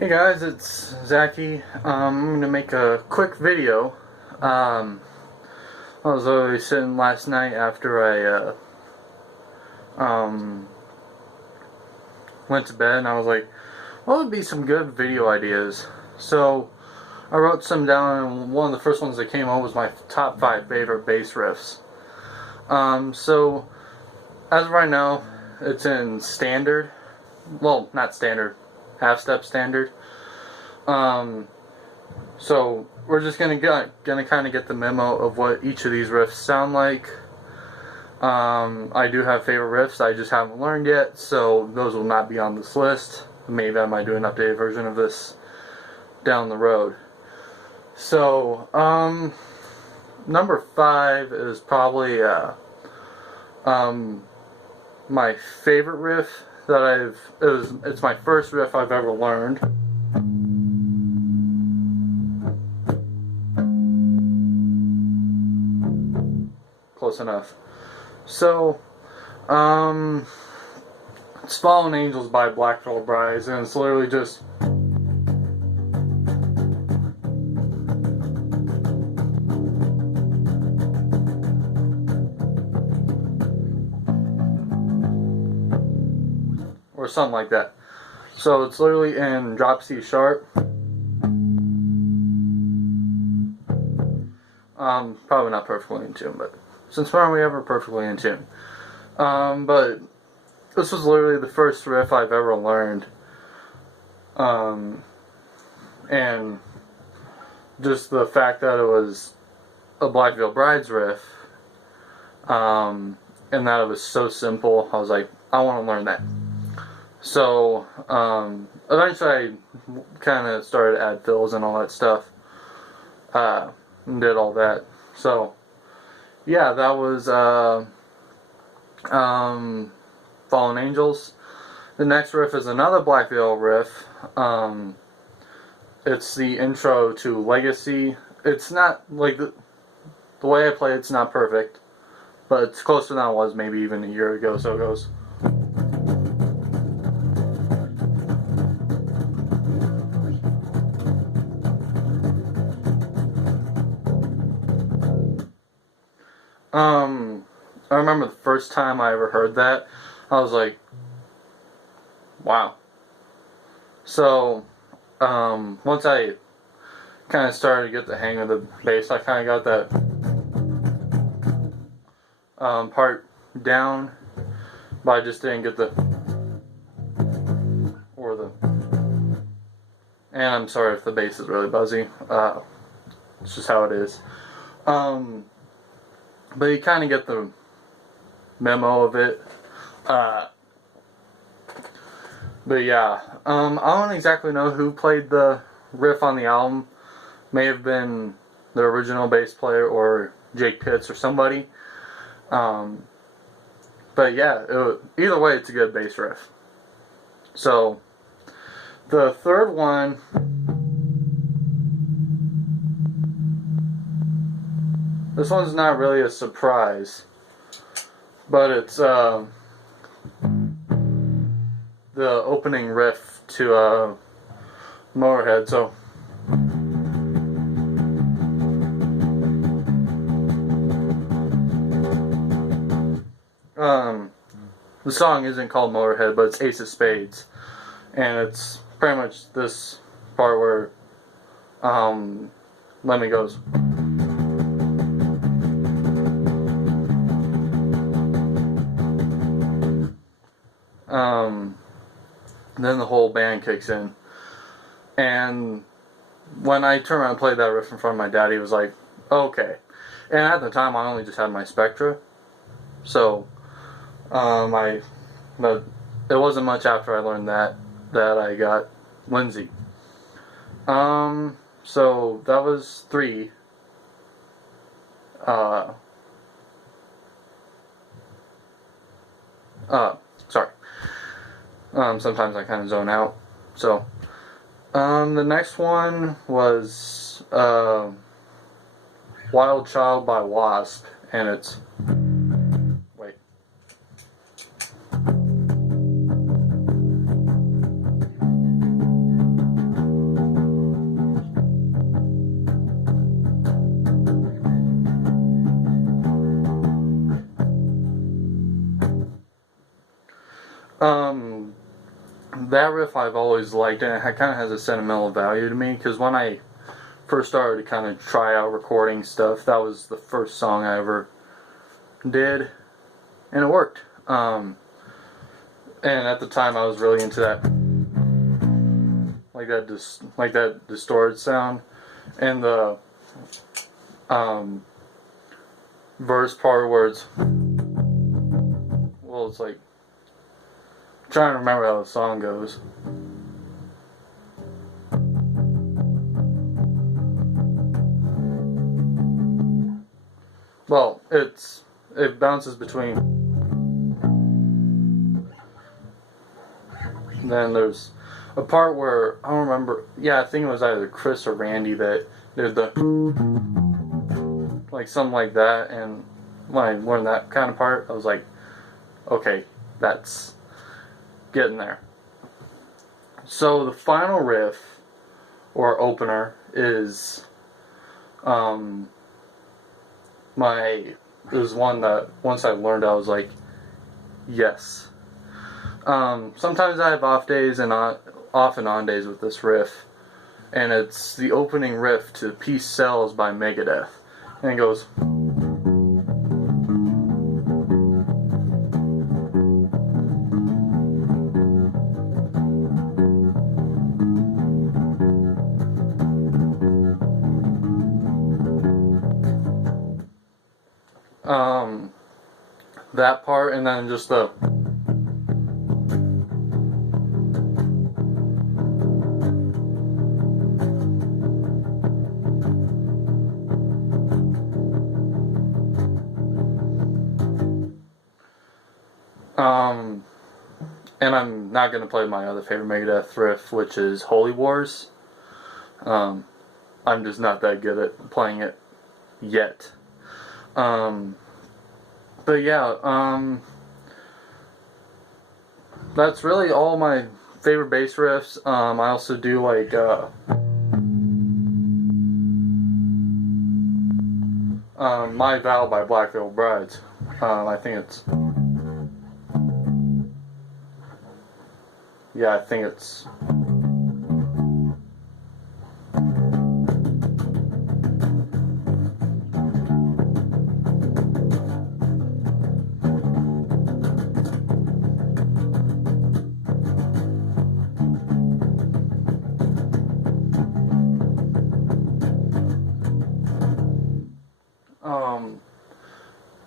Hey guys, it's Zachy. I'm going to make a quick video. I was literally sitting last night after I went to bed, and I was like, what would be some good video ideas? So I wrote some down, and one of the first ones that came up was my top 5 favorite bass riffs. So as of right now, it's in standard. Well, not standard, half-step standard. So we're just gonna kind of get the memo of what each of these riffs sound like. I do have favorite riffs I just haven't learned yet, so those will not be on this list. Maybe I might do an updated version of this down the road. So number 5 is probably my favorite riff that it's my first riff I've ever learned. Close enough. So, it's Fallen Angels by Black Veil Brides, and it's literally just or something like that. So it's literally in drop C sharp. Probably not perfectly in tune, but since when are we ever perfectly in tune? But this was literally the first riff I've ever learned. And just the fact that it was a Black Veil Brides riff, and that it was so simple, I was like, I want to learn that. So, eventually I kind of started to add fills and all that stuff, and did all that. So, yeah, that was, Fallen Angels. The next riff is another Black Veil riff. It's the intro to Legacy. It's not, like, the way I play it's not perfect, but it's closer than it was maybe even a year ago, so it goes. I remember the first time I ever heard that, I was like, wow. So, once I kind of started to get the hang of the bass, I kind of got that part down, but I just didn't get the, or the, and I'm sorry if the bass is really buzzy, it's just how it is. But you kind of get the memo of it. But yeah, I don't exactly know who played the riff on the album. May have been the original bass player or Jake Pitts or somebody. But yeah, either way, it's a good bass riff. So the third one, this one's not really a surprise, but it's the opening riff to Motorhead. So the song isn't called Motorhead, but it's Ace of Spades, and it's pretty much this part where Lemmy goes. Then the whole band kicks in, and when I turned around and played that riff in front of my dad, he was like, okay. And at the time I only just had my Spectra, so but it wasn't much after I learned that I got Lindsay. So that was 3. Sorry. Sometimes I kind of zone out. So, the next one was Wild Child by Wasp, and it's, wait. That riff I've always liked, and it kind of has a sentimental value to me, because when I first started to kind of try out recording stuff, that was the first song I ever did, and it worked. And at the time I was really into that, like that distorted sound, and the verse part where it's, well, it's like, I'm trying to remember how the song goes. Well, it bounces between. Then there's a part where I don't remember. Yeah, I think it was either Chris or Randy that did the, like something like that. And when I learned that kind of part, I was like, okay, that's getting there. So the final riff or opener is is one that once I learned, I was like, yes. Sometimes I have off days and off and on days with this riff, and it's the opening riff to Peace Sells by Megadeth, and it goes. That part, and then just the and I'm not going to play my other favorite Megadeth riff, which is Holy Wars. I'm just not that good at playing it yet. But yeah, that's really all my favorite bass riffs. I also do like My Vow by Black Veil Brides. I think it's, yeah, I think it's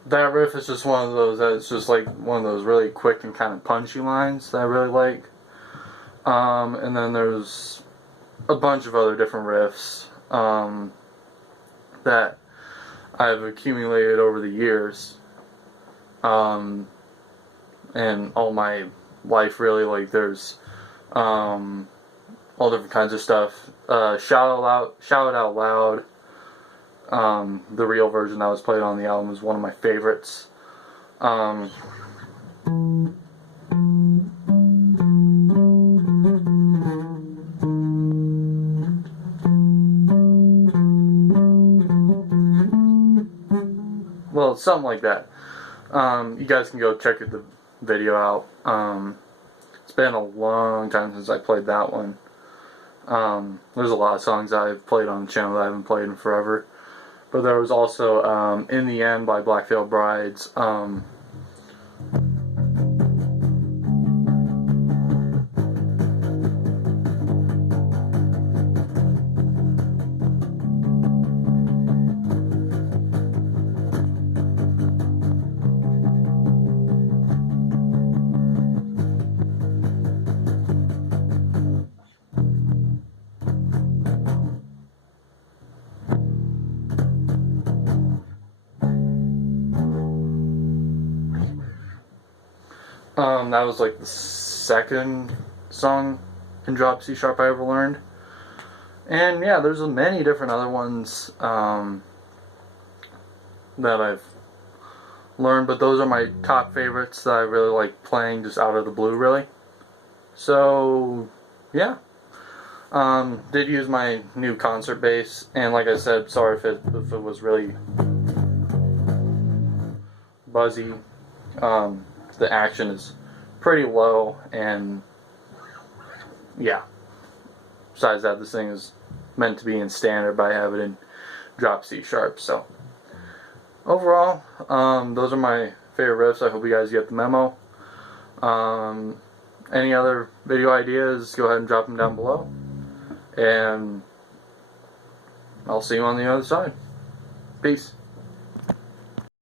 that riff is just one of those that it's just like one of those really quick and kind of punchy lines that I really like. And then there's a bunch of other different riffs that I've accumulated over the years, and all my life really. Like there's all different kinds of stuff. Shout It Out Loud. The real version that was played on the album is one of my favorites. Well, something like that. You guys can go check the video out. It's been a long time since I played that one. There's a lot of songs I've played on the channel that I haven't played in forever. But there was also In the End by Black Veil Brides. That was like the second song in drop C sharp I ever learned. And yeah, there's many different other ones that I've learned, but those are my top favorites that I really like playing just out of the blue, really. So yeah, did use my new concert bass, and like I said, sorry if it was really buzzy. The action is pretty low, and yeah. Besides that, this thing is meant to be in standard, but I have it in drop C sharp. So overall, those are my favorite riffs. I hope you guys get the memo. Any other video ideas, go ahead and drop them down below. And I'll see you on the other side. Peace.